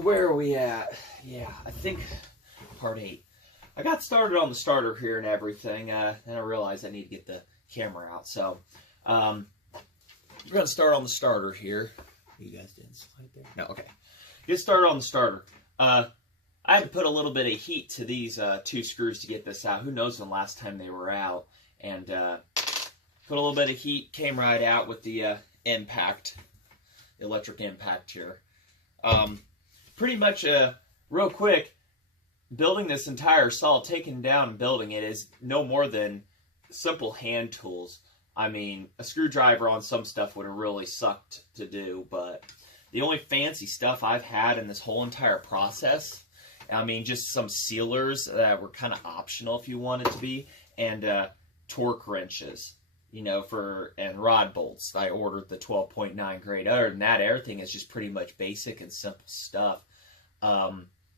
Where are we at? Yeah, I think part 8. I got started on the starter here and everything, and I realized I need to get the camera out. So, we're going to start on the starter here. You guys didn't slide there? No, okay. Get started on the starter. I had to put a little bit of heat to these 2 screws to get this out. Who knows when last time they were out. And put a little bit of heat, came right out with the impact, the electric impact here. Pretty much, real quick, building this entire saw, taking down and building it is no more than simple hand tools. I mean, a screwdriver on some stuff would have really sucked to do, but the only fancy stuff I've had in this whole entire process, I mean, just some sealers that were kind of optional if you wanted to be, and torque wrenches, you know, and rod bolts. I ordered the 12.9 grade. Other than that, everything is just pretty much basic and simple stuff.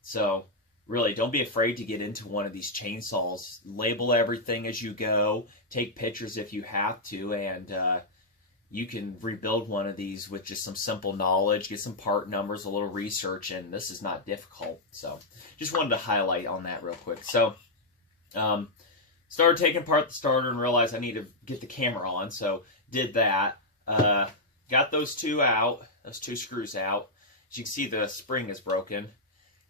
So really, don't be afraid to get into one of these chainsaws. Label everything as you go. Take pictures if you have to, and you can rebuild one of these with just some simple knowledge, get some part numbers, a little research, and this is not difficult. So just wanted to highlight on that real quick. So started taking apart the starter and realized I need to get the camera on, so did that. Got those 2 out, those 2 screws out. As you can see, the spring is broken.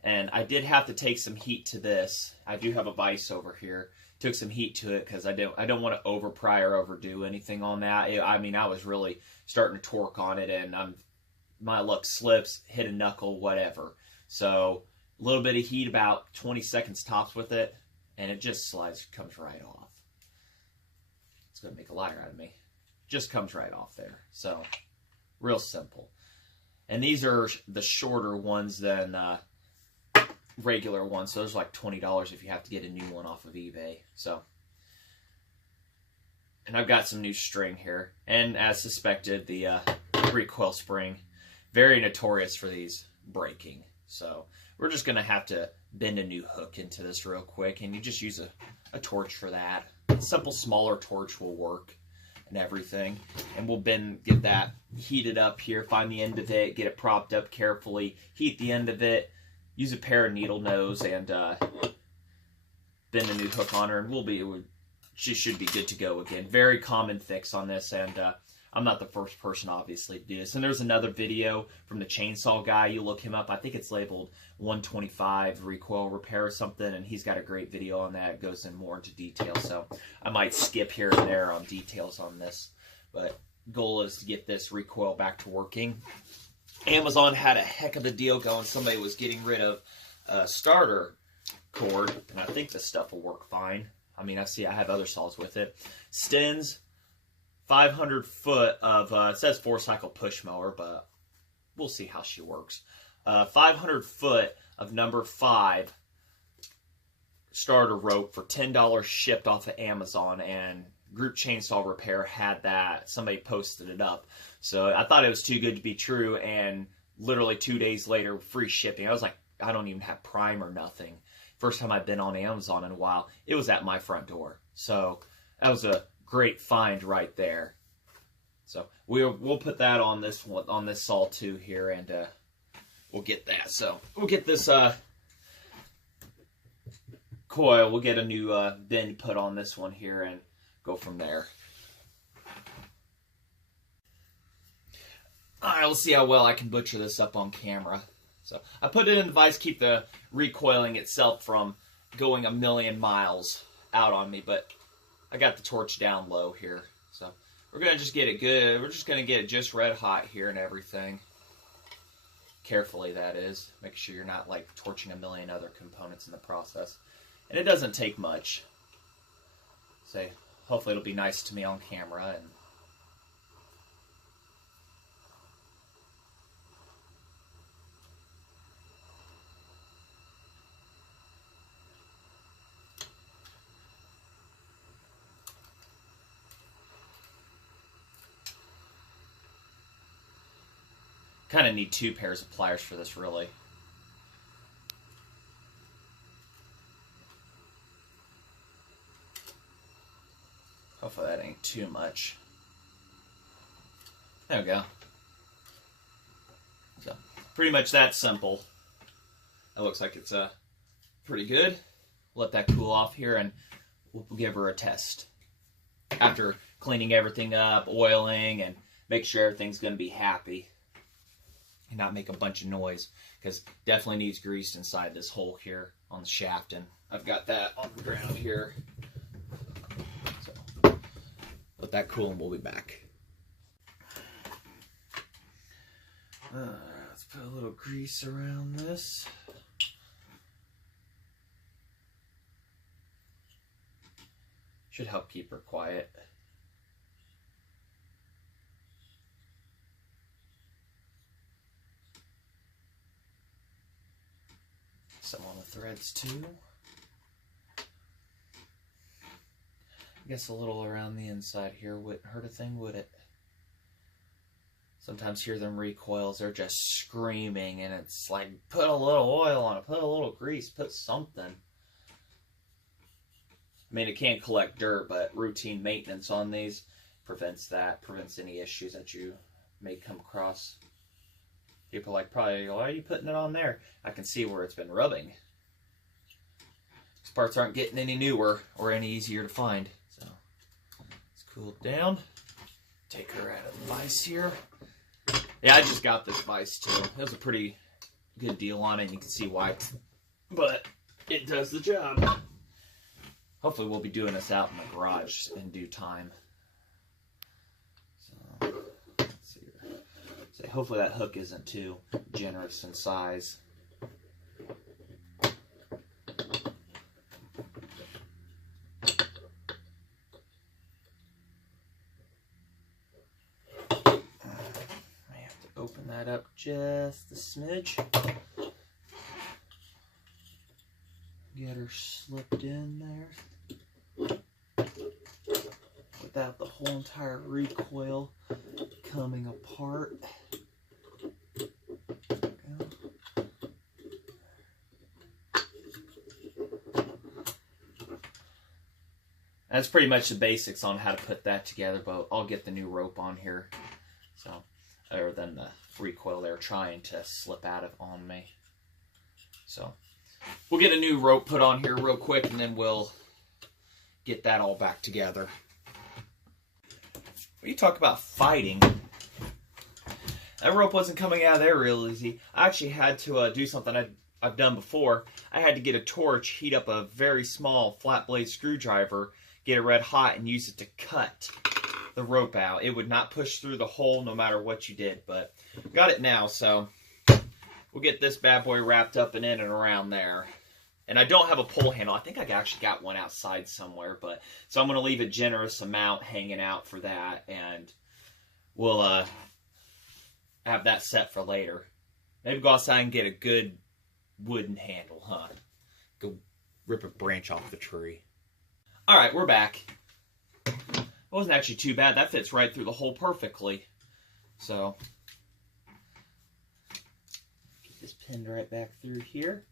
And I did have to take some heat to this. I do have a vise over here. Took some heat to it because I don't want to overpry or overdo anything on that. I mean, I was really starting to torque on it, and my luck slips, hit a knuckle, whatever. So a little bit of heat, about 20 seconds tops with it, and it just slides, comes right off. It's going to make a liar out of me. Just comes right off there. So real simple. And these are the shorter ones than regular ones, so there's like $20 if you have to get a new one off of eBay. So, and I've got some new string here, and as suspected, the recoil spring, very notorious for these breaking. So we're just gonna have to bend a new hook into this real quick, and you just use a torch for that. A simple smaller torch will work and everything, and we'll get that heated up here, find the end of it, get it propped up carefully, heat the end of it, use a pair of needle nose, and bend a new hook on her, and she should be good to go again. Very common fix on this, and I'm not the first person, obviously, to do this. And there's another video from the chainsaw guy. You look him up. I think it's labeled 125 recoil repair or something, and he's got a great video on that. It goes in more into detail, so I might skip here and there on details on this. But goal is to get this recoil back to working. Amazon had a heck of a deal going. Somebody was getting rid of a starter cord, and I think this stuff will work fine. I mean, I have other saws with it. Sten's 500 foot of, it says 4-cycle push mower, but we'll see how she works. 500 foot of number 5 starter rope for $10 shipped off of Amazon, and Group Chainsaw Repair had that. Somebody posted it up. So I thought it was too good to be true, and literally 2 days later, free shipping. I was like, I don't even have Prime or nothing. First time I've been on Amazon in a while. It was at my front door. So that was a great find right there. So we'll put that on this one, on this saw too here, and we'll get that. So we'll get this coil. We'll get a new bend put on this one here and go from there. Alright, let's see how well I can butcher this up on camera. So I put it in the vise, keep the recoiling itself from going a million miles out on me, but I got the torch down low here. So we're going to just get it good. We're just going to get it just red hot here and everything. Carefully, that is. Make sure you're not like torching a million other components in the process. And it doesn't take much. So hopefully it'll be nice to me on camera. And kind of need 2 pairs of pliers for this, really. Hopefully that ain't too much. There we go. So, pretty much that simple. that looks like it's pretty good. Let that cool off here, and we'll give her a test after cleaning everything up, oiling, and make sure everything's going to be happy and not make a bunch of noise, because definitely needs greased inside this hole here on the shaft, and I've got that on the ground here. So let that cool and we'll be back. Let's put a little grease around this. Should help keep her quiet. Some on the threads too. I guess a little around the inside here wouldn't hurt a thing, would it? Sometimes hear them recoils, they're just screaming, and it's like, put a little oil on it, put a little grease, put something. I mean, it can't collect dirt, but routine maintenance on these prevents that, prevents any issues that you may come across. People are like, probably, why are you putting it on there? I can see where it's been rubbing. These parts aren't getting any newer or any easier to find. So let's cool it down. Take her out of the vise here. Yeah, I just got this vise too. It was a pretty good deal on it, and you can see why. But it does the job. Hopefully we'll be doing this out in the garage in due time. So let's see here. So hopefully that hook isn't too generous in size. Open that up just a smidge. Get her slipped in there without the whole entire recoil coming apart. That's pretty much the basics on how to put that together, but I'll get the new rope on here. So, other than the recoil they're trying to slip out of on me. So we'll get a new rope put on here real quick, and then we'll get that all back together. When you talk about fighting, that rope wasn't coming out of there real easy. I actually had to do something I've done before. I had to get a torch, heat up a very small flat blade screwdriver, get it red hot, and use it to cut the rope out. It would not push through the hole no matter what you did, but got it now, so we'll get this bad boy wrapped up and in and around there. And I don't have a pull handle. I think I actually got one outside somewhere, but so I'm going to leave a generous amount hanging out for that, and we'll have that set for later. Maybe go outside and get a good wooden handle, huh? Go rip a branch off the tree. All right, we're back. It wasn't actually too bad. That fits right through the hole perfectly. So, get this pinned right back through here.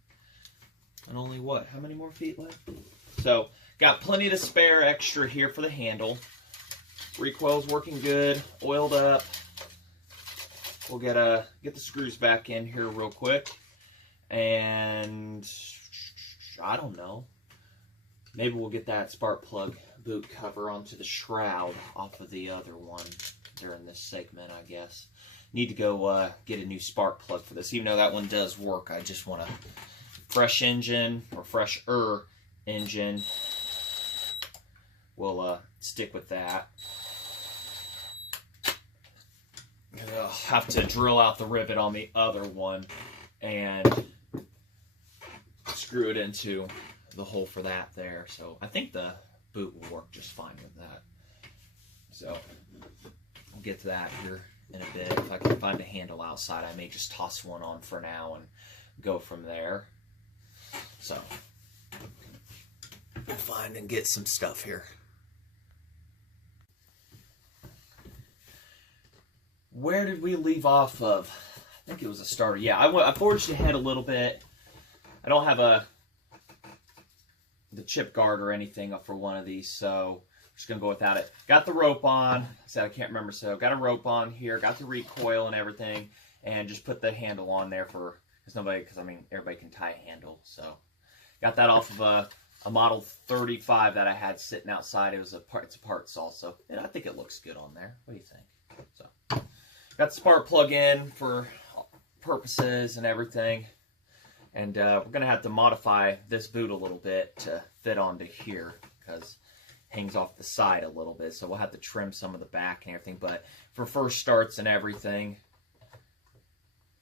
And only what? How many more feet left? So, got plenty to spare extra here for the handle. Recoil's working good, oiled up. We'll get the screws back in here real quick. And I don't know. Maybe we'll get that spark plug boot cover onto the shroud off of the other one during this segment, I guess. Need to go get a new spark plug for this. Even though that one does work, I just want a fresh engine, or fresher engine. We'll stick with that. I'll have to drill out the rivet on the other one and screw it into the hole for that there. So I think the boot will work just fine with that. So we'll get to that here in a bit. If I can find a handle outside, I may just toss one on for now and go from there. So we'll find and get some stuff here. Where did we leave off of? I think it was a starter. Yeah, I forged ahead a little bit. I don't have the chip guard or anything for one of these, so I'm just going to go without it. Got the rope on. I said I can't remember, so got a rope on here. Got the recoil and everything, and just put the handle on there for because I mean, everybody can tie a handle. So got that off of a Model 35 that I had sitting outside. It's a part saw, so I think it looks good on there. What do you think? So got the spark plug in for purposes and everything. And we're going to have to modify this boot a little bit to fit onto here because it hangs off the side a little bit. So we'll have to trim some of the back and everything. But for first starts and everything,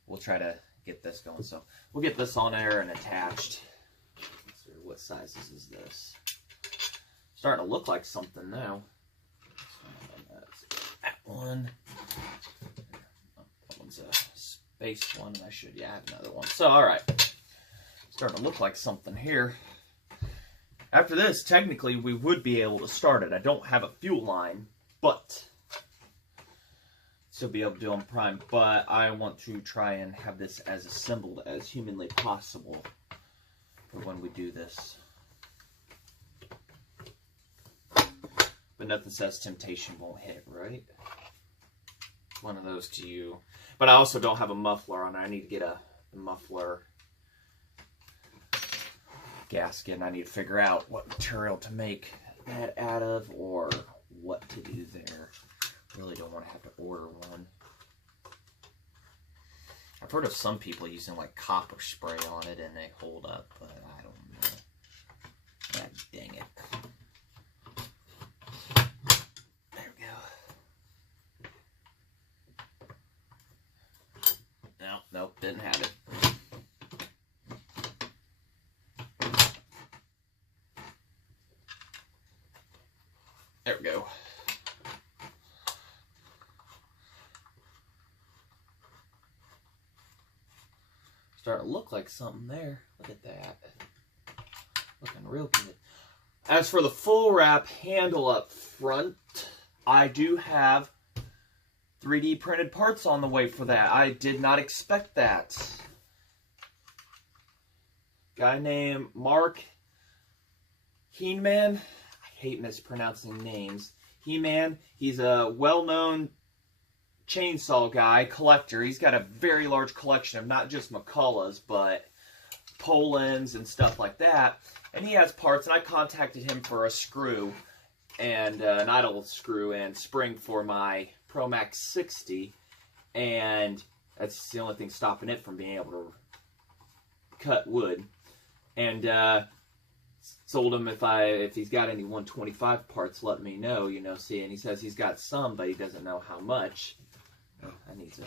we'll try to get this going. So we'll get this on there and attached. Let's see, what sizes is this? Starting to look like something now. That one. That one's a space one. I should, I have another one. So, all right. Starting to look like something here. After this, technically, we would be able to start it. I don't have a fuel line, but still be able to do on prime. But I want to try and have this as assembled as humanly possible for when we do this. But nothing says temptation won't hit, right? One of those to you. But I also don't have a muffler on it. I need to get a muffler gasket, and I need to figure out what material to make that out of or what to do there. Really don't want to have to order one. I've heard of some people using like copper spray on it and they hold up, but I don't know. God dang it. There we go. Nope, didn't have it. There we go. Starting to look like something there. Look at that. Looking real good. As for the full wrap handle up front, I do have 3D printed parts on the way for that. I did not expect that. Guy named Mark Heenman. I hate mispronouncing names. He-Man, he's a well-known chainsaw guy, collector. He's got a very large collection of not just McCullochs, but Polands and stuff like that. And he has parts, and I contacted him for a screw, and an idle screw and spring for my Pro Max 60, and that's the only thing stopping it from being able to cut wood. And told him if he's got any 125 parts, let me know, see. And he says he's got some, but he doesn't know how much. I need to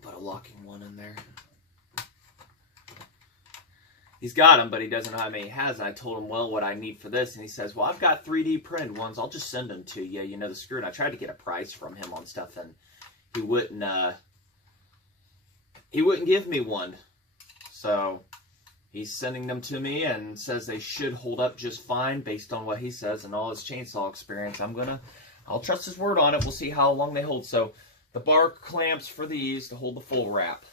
put a locking one in there. He's got them, but he doesn't know how many he has. And I told him, well, what I need for this. And he says, well, I've got 3D printed ones. I'll just send them to you, the screw. And I tried to get a price from him on stuff, and he wouldn't give me one. So he's sending them to me and says they should hold up just fine based on what he says and all his chainsaw experience. I'll trust his word on it. We'll see how long they hold. So the bar clamps for these to hold the full wrap.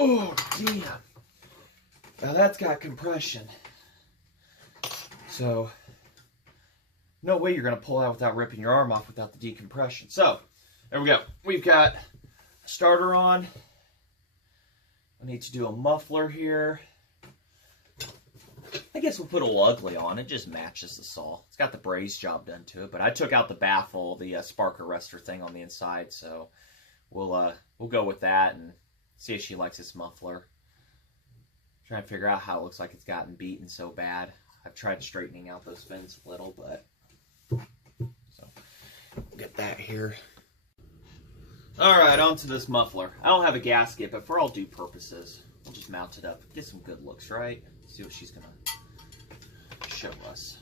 Oh, damn. Now that's got compression. So no way you're going to pull out without ripping your arm off without the decompression. So there we go. We've got a starter on. I need to do a muffler here. I guess we'll put a little ugly on. It just matches the saw. It's got the braze job done to it, but I took out the baffle, the spark arrestor thing on the inside, so we'll go with that and see if she likes this muffler. Trying to figure out how it looks like it's gotten beaten so bad. I've tried straightening out those fins a little, but so we'll get that here. Alright, on to this muffler. I don't have a gasket, but for all due purposes, we'll just mount it up. Get some good looks, right? See what she's gonna show us.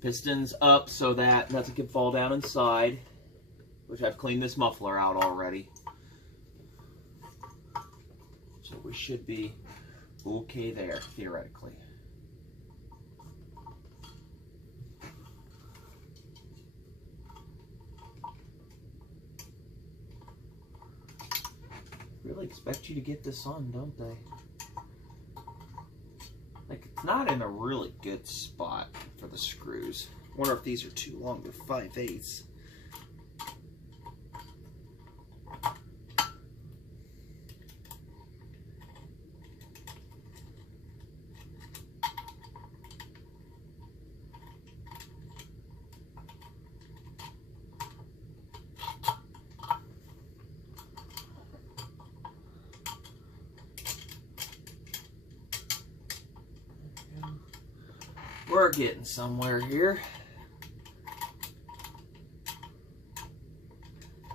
Pistons up so that nothing can fall down inside, which I've cleaned this muffler out already. So we should be okay there, theoretically. Really expect you to get this on, don't they? Like, it's not in a really good spot for the screws. wonder if these are too long. They're 5/8. We're getting somewhere here.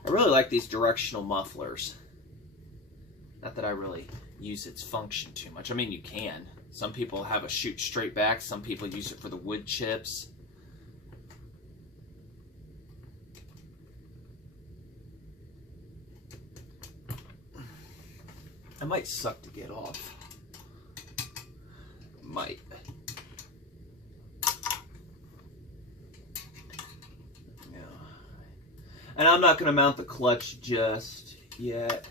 I really like these directional mufflers. Not that I really use its function too much. I mean, you can. Some people have a shoot straight back. Some people use it for the wood chips. I might suck to get off. Might. And I'm not going to mount the clutch just yet.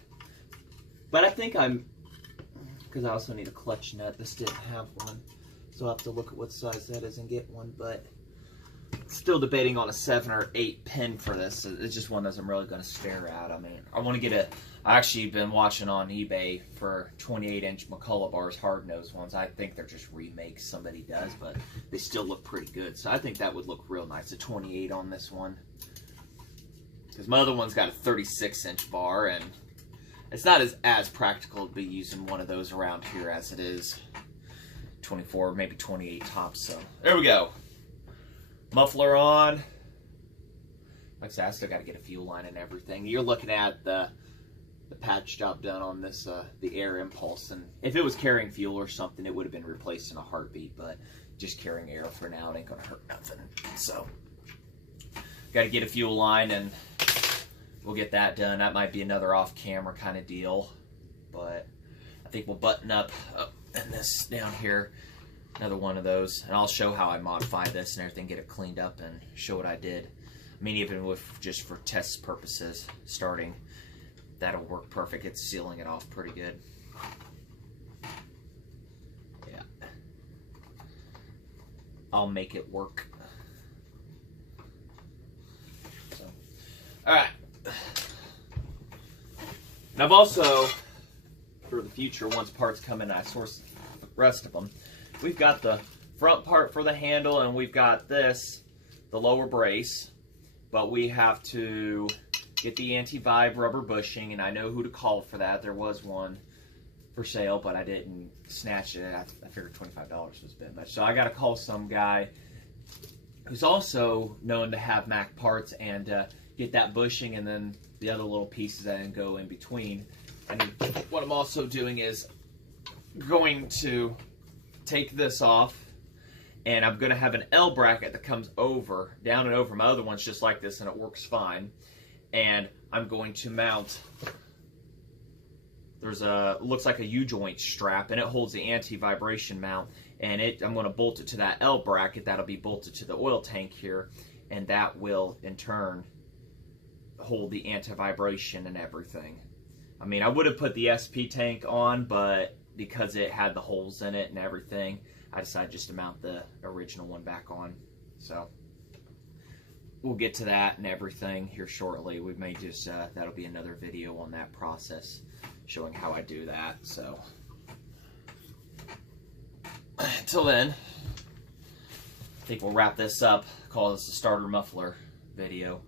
But I think because I also need a clutch nut. This didn't have one. So I'll have to look at what size that is and get one. But still debating on a 7 or 8 pin for this. It's just one that I'm really going to stare at. I mean, I want to get I actually been watching on eBay for 28-inch McCulloch bars, hard-nosed ones. I think they're just remakes somebody does, but they still look pretty good. So I think that would look real nice. A 28 on this one. Because my other one's got a 36-inch bar, and it's not as practical to be using one of those around here as it is 24, maybe 28 tops. So there we go. Muffler on. Like I said, I still got to get a fuel line and everything. You're looking at the patch job done on this, the air impulse. And if it was carrying fuel or something, it would have been replaced in a heartbeat. But just carrying air for now, it ain't going to hurt nothing. So got to get a fuel line, and we'll get that done. That might be another off-camera kind of deal, but I think we'll button up and this down here, another one of those, and I'll show how I modify this and everything, get it cleaned up and show what I did. I mean, even with just for test purposes, starting, that'll work perfect. It's sealing it off pretty good. Yeah, I'll make it work. Alright, and I've also, for the future, once parts come in, I source the rest of them. We've got the front part for the handle, and we've got this, the lower brace, but we have to get the anti-vibe rubber bushing, and I know who to call for that. There was one for sale, but I didn't snatch it. I figured $25 was a bit much. So I got to call some guy who's also known to have Mac parts and get that bushing, and then the other little pieces that then go in between. And what I'm also doing is going to take this off, and I'm going to have an L bracket that comes over, down and over. My other one's just like this, and it works fine. And I'm going to mount, there's looks like a U-joint strap, and it holds the anti-vibration mount, and I'm going to bolt it to that L bracket. That'll be bolted to the oil tank here, and that will in turn hold the anti-vibration and everything. I mean, I would have put the SP tank on, but because it had the holes in it and everything, I decided just to mount the original one back on. So we'll get to that and everything here shortly. We may just that'll be another video on that process showing how I do that. So until then, I think we'll wrap this up, call this a starter muffler video.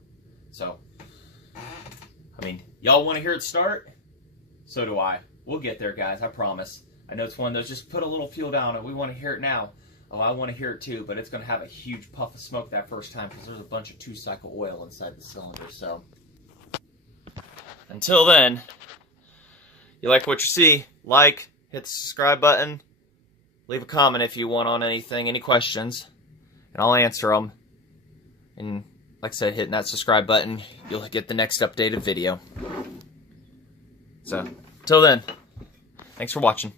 So I mean, y'all want to hear it start? So do I. We'll get there, guys, I promise. I know it's one of those, just put a little fuel down and we want to hear it now. Oh, I want to hear it too, but it's going to have a huge puff of smoke that first time because there's a bunch of 2-cycle oil inside the cylinder. So until then, you like what you see, like, hit the subscribe button, leave a comment if you want on anything, any questions, and I'll answer them. And like I said, hitting that subscribe button, you'll get the next updated video. So, till then, thanks for watching.